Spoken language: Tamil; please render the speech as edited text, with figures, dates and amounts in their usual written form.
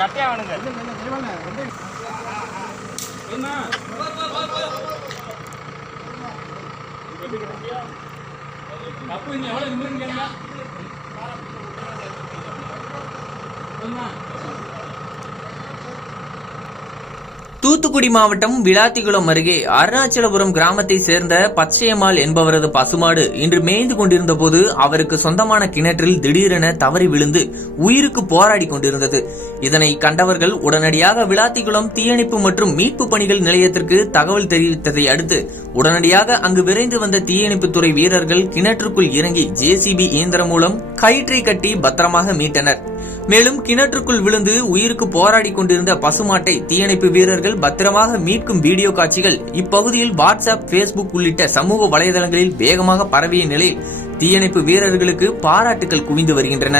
கட்டையா வேணுங்க. தூத்துக்குடி மாவட்டம் விளாத்திகுளம் அருகே அருணாச்சலபுரம் கிராமத்தை சேர்ந்த பச்சையம்மாள் என்பவரது பசுமாடு இன்று மேய்ந்து கொண்டிருந்த போது அவருக்கு சொந்தமான கிணற்றில் திடீரென தவறி விழுந்து உயிருக்கு போராடி கொண்டிருந்தது. இதனை கண்டவர்கள் உடனடியாக விளாத்திகுளம் தீயணைப்பு மற்றும் மீட்பு பணிகள் நிலையத்திற்கு தகவல் தெரிவித்ததை அடுத்து உடனடியாக அங்கு விரைந்து வந்த தீயணைப்புத்துறை வீரர்கள் கிணற்றுக்குள் இறங்கி ஜேசிபி இயந்திரம் மூலம் கயிற்றை கட்டி பத்திரமாக மீட்டனர். மேலும் கிணற்றுக்குள் விழுந்து உயிருக்கு போராடி கொண்டிருந்த பசுமாட்டை தீயணைப்பு வீரர்கள் பத்திரமாக மீட்கும் வீடியோ காட்சிகள் இப்பகுதியில் வாட்ஸ்அப், பேஸ்புக் உள்ளிட்ட சமூக வலைதளங்களில் வேகமாக பரவிய நிலையில் தீயணைப்பு வீரர்களுக்கு பாராட்டுகள் குவிந்து வருகின்றன.